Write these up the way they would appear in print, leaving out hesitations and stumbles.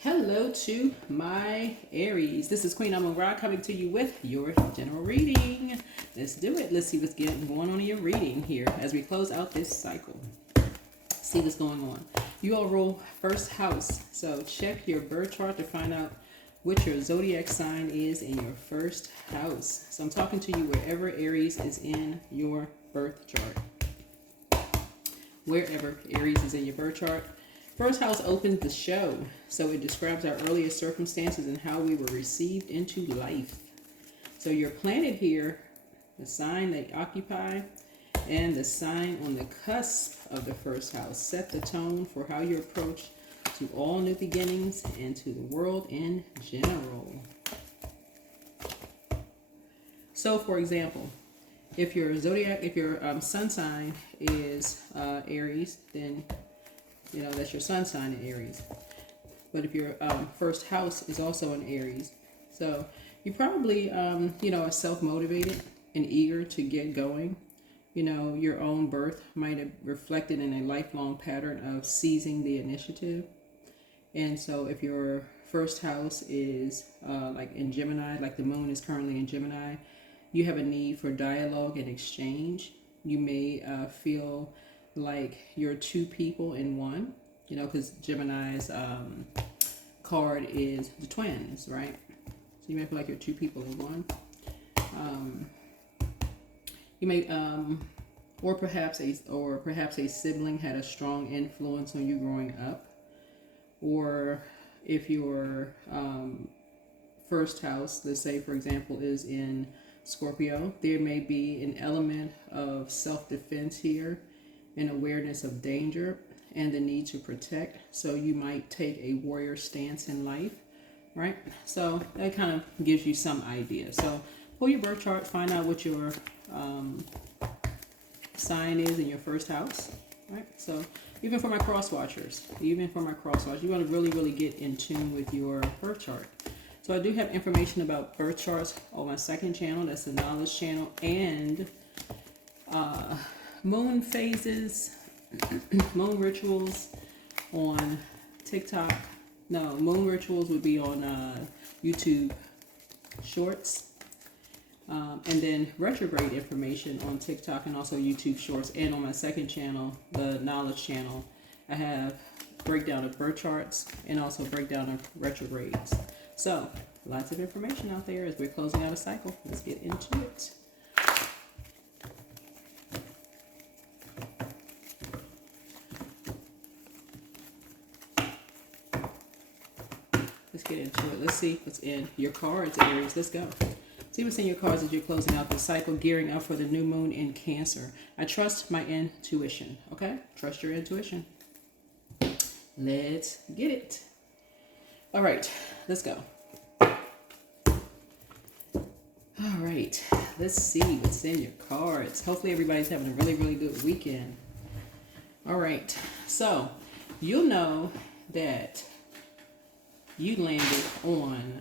Hello to my Aries. This is Queen Amun-Ra coming to you with your general reading. Let's do it. Let's see what's going on in your reading here as we close out this cycle. See what's going on. You all roll first house. So check your birth chart to find out what your zodiac sign is in your first house. So I'm talking to you wherever Aries is in your birth chart. Wherever Aries is in your birth chart. First house opens the show, so it describes our earliest circumstances and how we were received into life. So your planet here, the sign they occupy, and the sign on the cusp of the first house set the tone for how you approach to all new beginnings and to the world in general. So, for example, if your sun sign is Aries, then that's your sun sign in Aries. But if your first house is also in Aries, so you probably, are self-motivated and eager to get going. Your own birth might have reflected in a lifelong pattern of seizing the initiative. And so if your first house is like in Gemini, like the moon is currently in Gemini, you have a need for dialogue and exchange. You may feel like you're two people in one, because Gemini's card is the twins, right? So you may feel like you're two people in one. You may, or perhaps a sibling had a strong influence on you growing up, or if your first house, let's say for example, is in Scorpio, there may be an element of self-defense here, an awareness of danger and the need to protect. So you might take a warrior stance in life, right? So that kind of gives you some idea. So pull your birth chart, find out what your sign is in your first house, right? So even for my cross watchers, you want to really, really get in tune with your birth chart. So I do have information about birth charts on my second channel. That's the knowledge channel, and moon phases, moon rituals on TikTok. No, moon rituals would be on YouTube Shorts. And then retrograde information on TikTok and also YouTube Shorts. And on my second channel, the knowledge channel, I have breakdown of birth charts and also breakdown of retrogrades. So lots of information out there as we're closing out a cycle. Let's get into it. Let's get into it. Let's see what's in your cards, Aries. Let's go. See what's in your cards as you're closing out the cycle, gearing up for the new moon in Cancer. I trust my intuition, okay? Trust your intuition. Let's get it. All right, let's go. All right, let's see what's in your cards. Hopefully everybody's having a really, really good weekend. All right, so you'll know that you landed on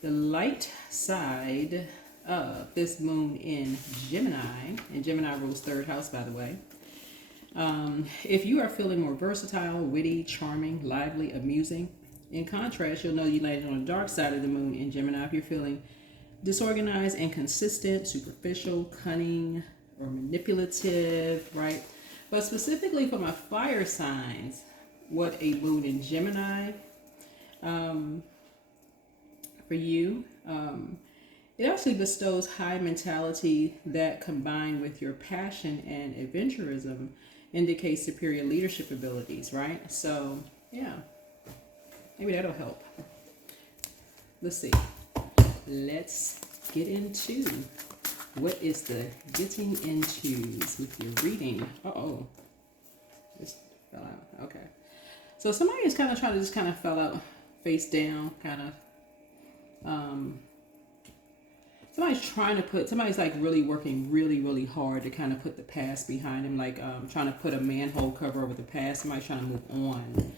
the light side of this moon in Gemini, and Gemini rules third house, by the way. If you are feeling more versatile, witty, charming, lively, amusing, in contrast, you'll know you landed on the dark side of the moon in Gemini if you're feeling disorganized, inconsistent, superficial, cunning, or manipulative, right? But specifically for my fire signs, what a moon in Gemini for you, it actually bestows high mentality that, combined with your passion and adventurism, indicates superior leadership abilities, right? So yeah, maybe that'll help. Let's see. Let's get into what is the getting into with your reading. Uh-oh. This fell out. Okay. So somebody is kind of trying to just kind of fell out face down, kind of. Somebody's like really working really, really hard to kind of put the past behind him, like trying to put a manhole cover over the past. Somebody's trying to move on,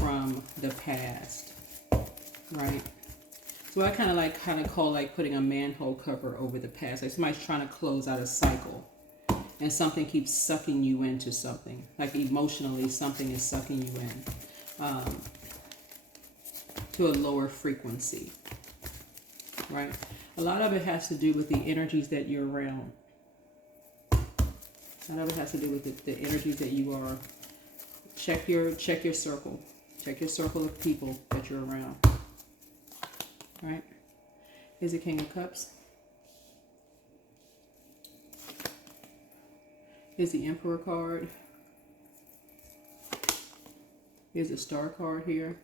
from the past, right? So I kind of call like putting a manhole cover over the past. Like somebody's trying to close out a cycle, and something keeps sucking you into something. Like emotionally, something is sucking you in. to a lower frequency, right? A lot of it has to do with the energies that you're around. A lot of it has to do with the energies that you are. Check your circle. Check your circle of people that you're around. All right? Here's the King of Cups. Here's the Emperor card. Here's a Star card here.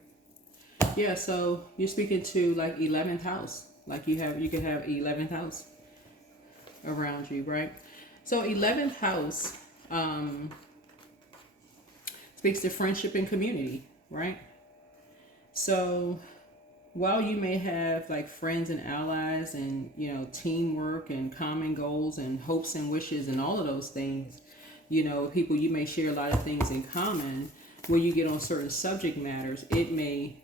Yeah, so you're speaking to like 11th house. Like you could have 11th house around you, right? So 11th house speaks to friendship and community, right? So while you may have like friends and allies and, you know, teamwork and common goals and hopes and wishes and all of those things, you know, people, you may share a lot of things in common. When you get on certain subject matters, it may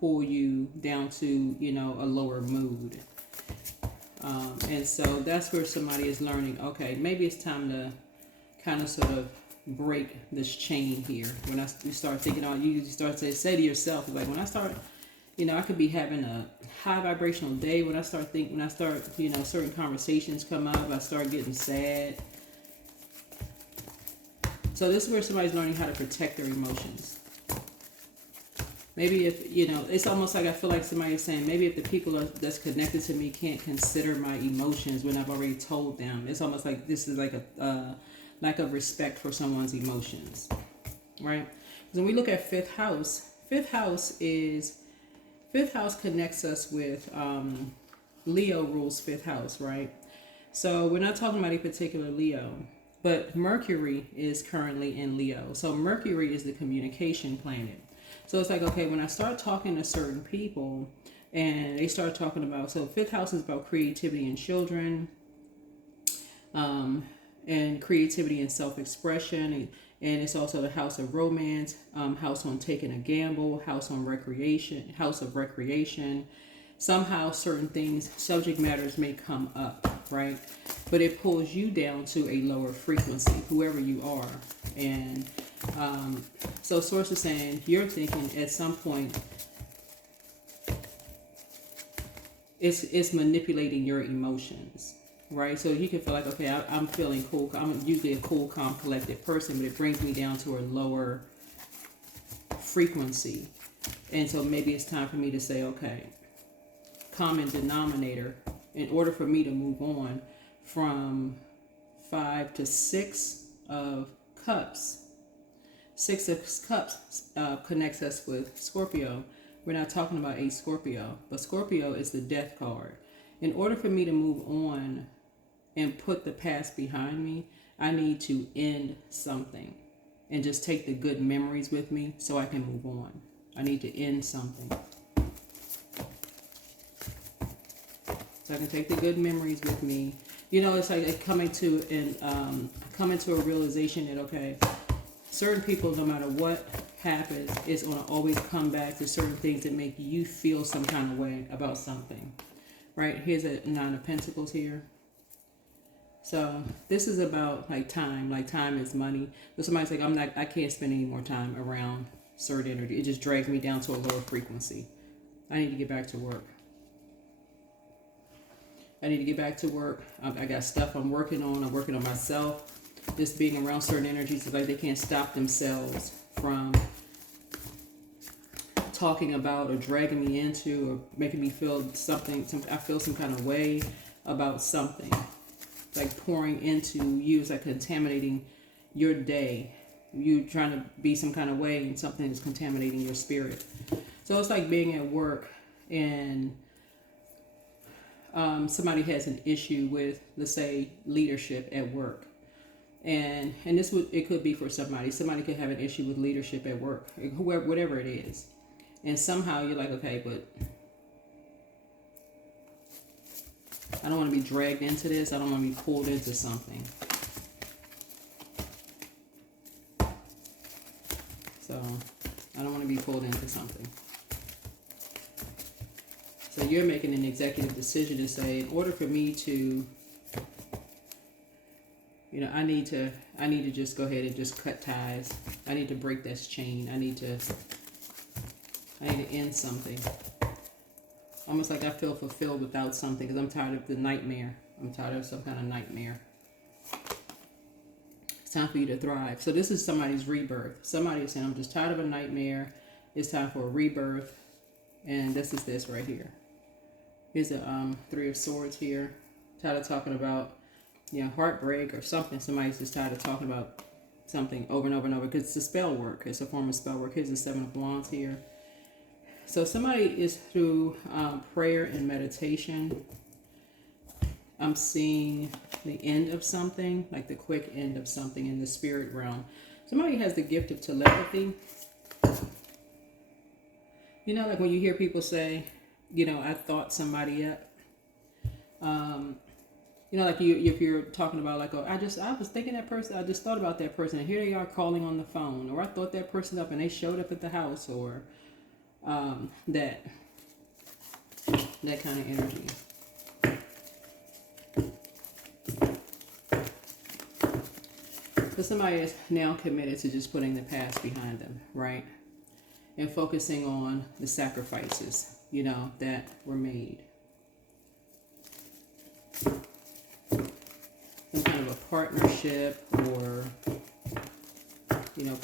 pull you down to, you know, a lower mood. And so that's where somebody is learning, okay, maybe it's time to kind of sort of break this chain here. When you start thinking, you start to say to yourself, like, when I start, you know, I could be having a high vibrational day. When I start, you know, certain conversations come up, I start getting sad. So this is where somebody's learning how to protect their emotions. Maybe if, you know, it's almost like I feel like somebody is saying, maybe if the people that's connected to me can't consider my emotions when I've already told them. It's almost like this is like a lack of respect for someone's emotions, right? Because when we look at fifth house connects us with Leo rules fifth house, right? So we're not talking about a particular Leo, but Mercury is currently in Leo. So Mercury is the communication planet. So it's like, okay, when I start talking to certain people and they start talking about, so fifth house is about creativity in children, and creativity and self-expression. And it's also the house of romance, house on taking a gamble, house of recreation. Somehow certain things, subject matters may come up, right? But it pulls you down to a lower frequency, whoever you are. And so source is saying you're thinking at some point it's manipulating your emotions, right? So you can feel like, okay, I'm feeling cool. I'm usually a cool, calm, collected person, but it brings me down to a lower frequency. And so maybe it's time for me to say, okay, common denominator, in order for me to move on from 5 to 6 of cups. 6 of cups connects us with Scorpio. We're not talking about a Scorpio, but Scorpio is the death card. In order for me to move on and put the past behind me, I need to end something and just take the good memories with me so I can move on. I need to end something. So I can take the good memories with me. You know, it's like coming to a realization that, okay, certain people, no matter what happens, is going to always come back to certain things that make you feel some kind of way about something, right? Here's a 9 of Pentacles here. So this is about like time. Like time is money. So somebody's like, I can't spend any more time around certain energy. It just drags me down to a lower frequency. I need to get back to work. I got stuff I'm working on. I'm working on myself. Just being around certain energies is like they can't stop themselves from talking about or dragging me into or making me feel something. I feel some kind of way about something. Like pouring into you. It's like contaminating your day. You trying to be some kind of way and something is contaminating your spirit. So it's like being at work and somebody has an issue with, let's say, leadership at work. And it could be for somebody. Somebody could have an issue with leadership at work, whoever, whatever it is. And somehow you're like, okay, but I don't want to be dragged into this. I don't want to be pulled into something. So I don't want to be pulled into something. So you're making an executive decision to say, in order for me to, you know, I need to just go ahead and just cut ties. I need to break this chain. I need I need to end something. Almost like I feel fulfilled without something because I'm tired of the nightmare. I'm tired of some kind of nightmare. It's time for you to thrive. So this is somebody's rebirth. Somebody is saying, I'm just tired of a nightmare. It's time for a rebirth. And this is this right here. Here's a Three of Swords here. Tired of talking about, heartbreak or something. Somebody's just tired of talking about something over and over and over because it's a spell work. It's a form of spell work. Here's the Seven of Wands here. So somebody is through prayer and meditation. I'm seeing the end of something, like the quick end of something in the spirit realm. Somebody has the gift of telepathy. Like when you hear people say, I thought somebody up. Like if you're talking about like, oh, I was thinking that person, I just thought about that person, and here they are calling on the phone, or I thought that person up and they showed up at the house, or that kind of energy. So somebody is now committed to just putting the past behind them, right? And focusing on the sacrifices, that were made. Some kind of a partnership or,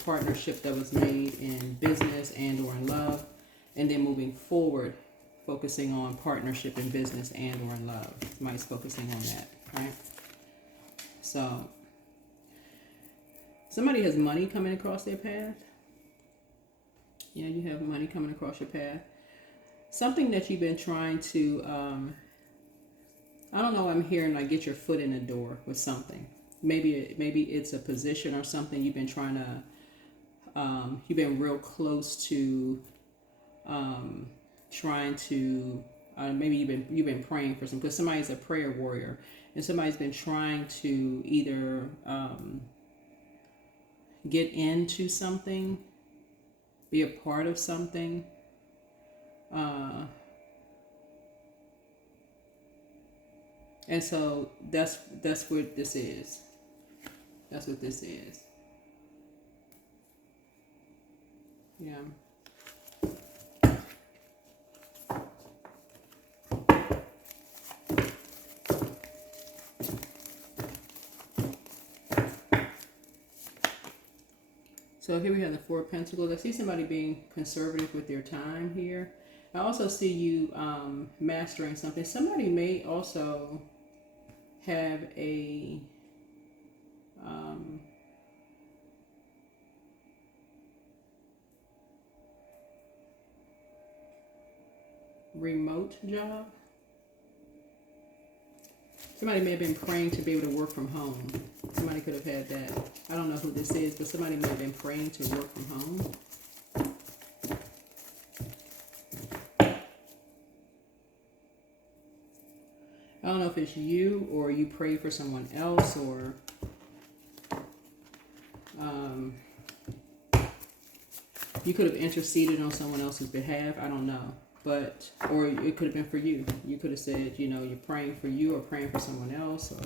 partnership that was made in business and or in love. And then moving forward, focusing on partnership in business and or in love. Somebody's focusing on that, right? So somebody has money coming across their path. You have money coming across your path. Something that you've been trying to, I don't know, I'm hearing like get your foot in the door with something. Maybe it's a position or something you've been trying to, you've been real close to trying to, maybe you've been praying for some, because somebody's a prayer warrior and somebody's been trying to either get into something, be a part of something, and so that's what this is. That's what this is. Yeah. So here we have the Four of Pentacles. I see somebody being conservative with their time here. I also see you mastering something. Somebody may also have a remote job. Somebody may have been praying to be able to work from home. Somebody could have had that. I don't know who this is, but somebody may have been praying to work from home. I don't know if it's you or you pray for someone else, or you could have interceded on someone else's behalf. I don't know. But, or it could have been for you. You could have said, you're praying for you or praying for someone else. Or,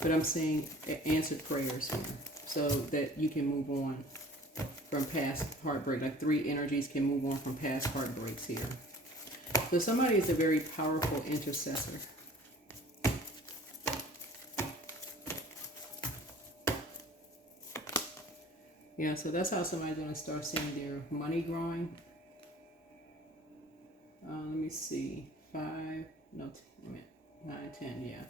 but I'm seeing answered prayers here so that you can move on from past heartbreak. Like three energies can move on from past heartbreaks here. So somebody is a very powerful intercessor. Yeah, so that's how somebody's going to start seeing their money growing. Let me see. 5, no, 9, 10, yeah.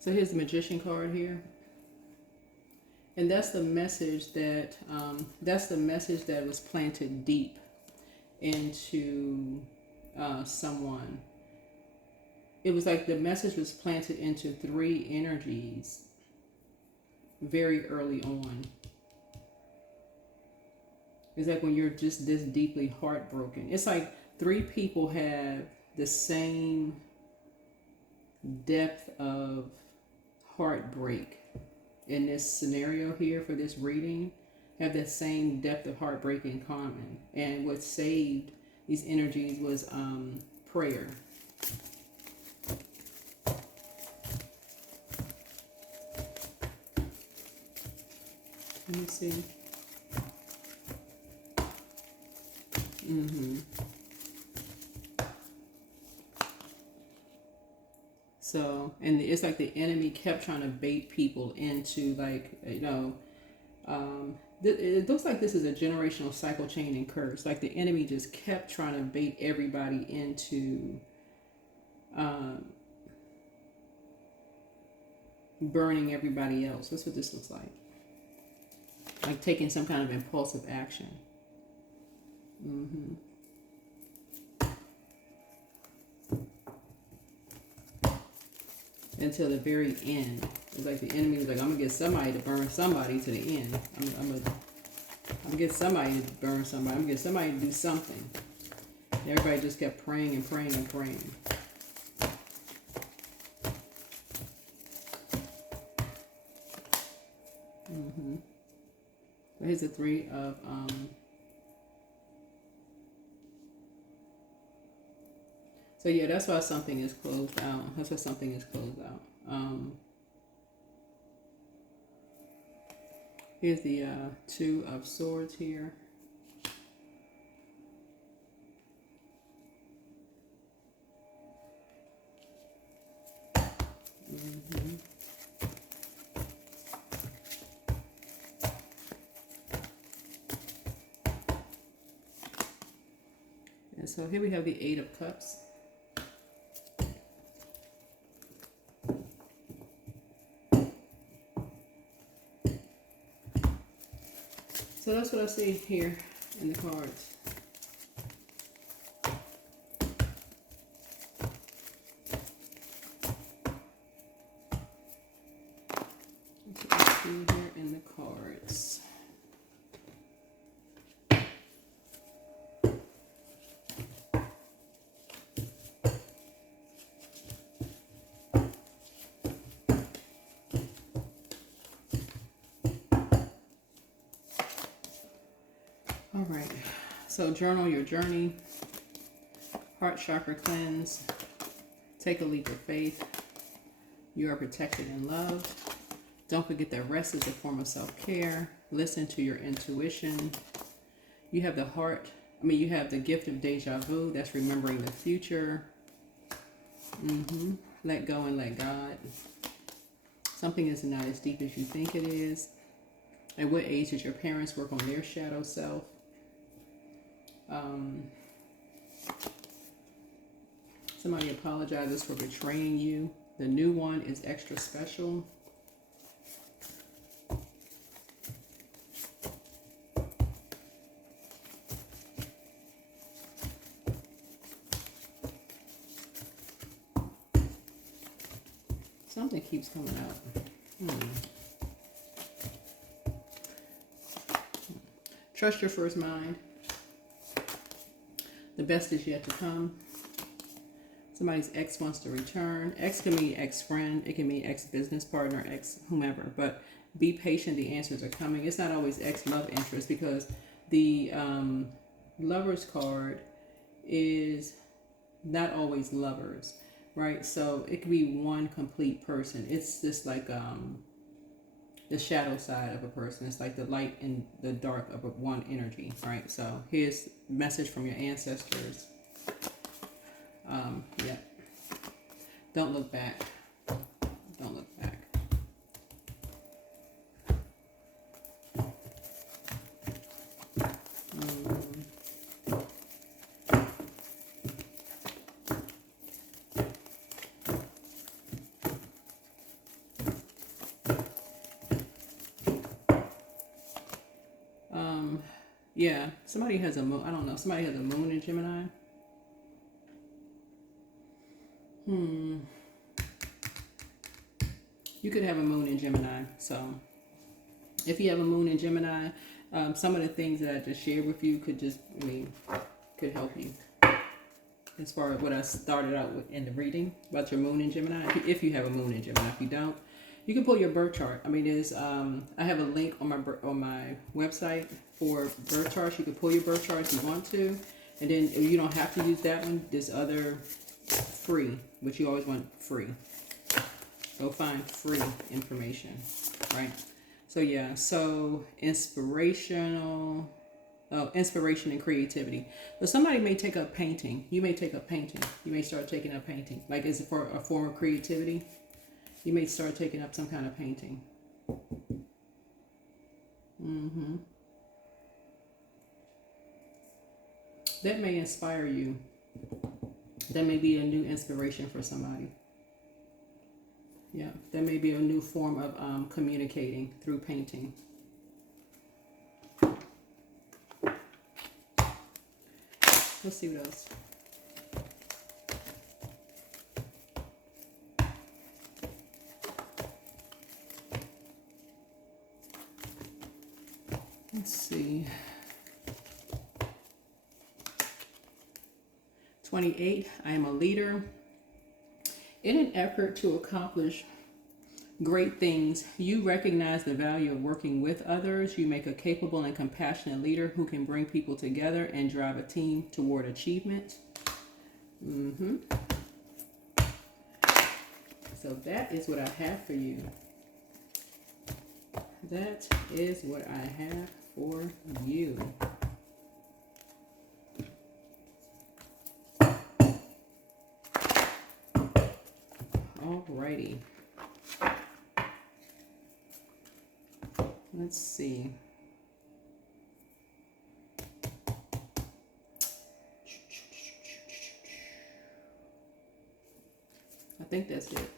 So here's the Magician card here. And that's the message that was planted deep into someone. It was like the message was planted into three energies very early on. It's like when you're just this deeply heartbroken. It's like three people have the same depth of heartbreak in this scenario here for this reading. Have that same depth of heartbreak in common. And what saved these energies was prayer. Let me see. So, and it's like the enemy kept trying to bait people into, like, you know, it looks like this is a generational cycle chain and curse. Like the enemy just kept trying to bait everybody into burning everybody else. That's what this looks like. Like taking some kind of impulsive action. Until the very end. It's like the enemy was like, I'm gonna get somebody to burn somebody to the end. I'm gonna get somebody to burn somebody. I'm gonna get somebody to do something. And everybody just kept praying and praying and praying. So here's the three of so yeah, that's why something is closed out. That's why something is closed out. Here's the Two of Swords here. And so here we have the Eight of Cups. So that's what I see here in the cards. That's what I see here in the cards. All right, so journal your journey, heart chakra cleanse, take a leap of faith. You are protected and loved. Don't forget that rest is a form of self-care. Listen to your intuition. You have you have the gift of deja vu. That's remembering the future. Let go and let God. Something is not as deep as you think it is. At what age did your parents work on their shadow self? Somebody apologizes for betraying you. The new one is extra special. Something keeps coming out. Trust your first mind. The best is yet to come. Somebody's ex wants to return. Ex can mean ex-friend. It can mean ex-business partner, ex-whomever. But be patient. The answers are coming. It's not always ex-love interest, because the Lovers card is not always lovers, right? So it could be one complete person. It's just like the shadow side of a person. It's like the light and the dark of one energy, right? So here's a message from your ancestors. Yeah. Don't look back. Don't look back. Yeah, somebody has a moon. I don't know. Somebody has a moon in Gemini. You could have a moon in Gemini. So if you have a moon in Gemini, some of the things that I just shared with you could just, could help you. as far as what I started out with in the reading about your moon in Gemini. If you have a moon in Gemini, if you don't, you can pull your birth chart. I mean, there's I have a link on my website for birth charts. You can pull your birth chart if you want to, and then you don't have to use that one. There's other free, which you always want free. Go find free information, right? So yeah, so inspirational. Oh, inspiration and creativity. So somebody may take up painting. You may take up painting. You may start taking up painting. Like, is it for a form of creativity? You may start taking up some kind of painting. That may inspire you. That may be a new inspiration for somebody. Yeah, that may be a new form of communicating through painting. Let's see what else. Let's see. 28, I am a leader. In an effort to accomplish great things, you recognize the value of working with others. You make a capable and compassionate leader who can bring people together and drive a team toward achievement. So that is what I have for you. That is what I have for you. Alrighty. Let's see. I think that's it.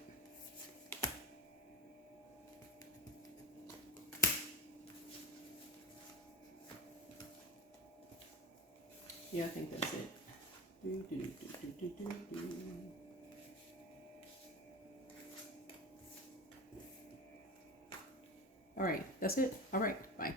Yeah, I think that's it. All right, that's it. All right, bye.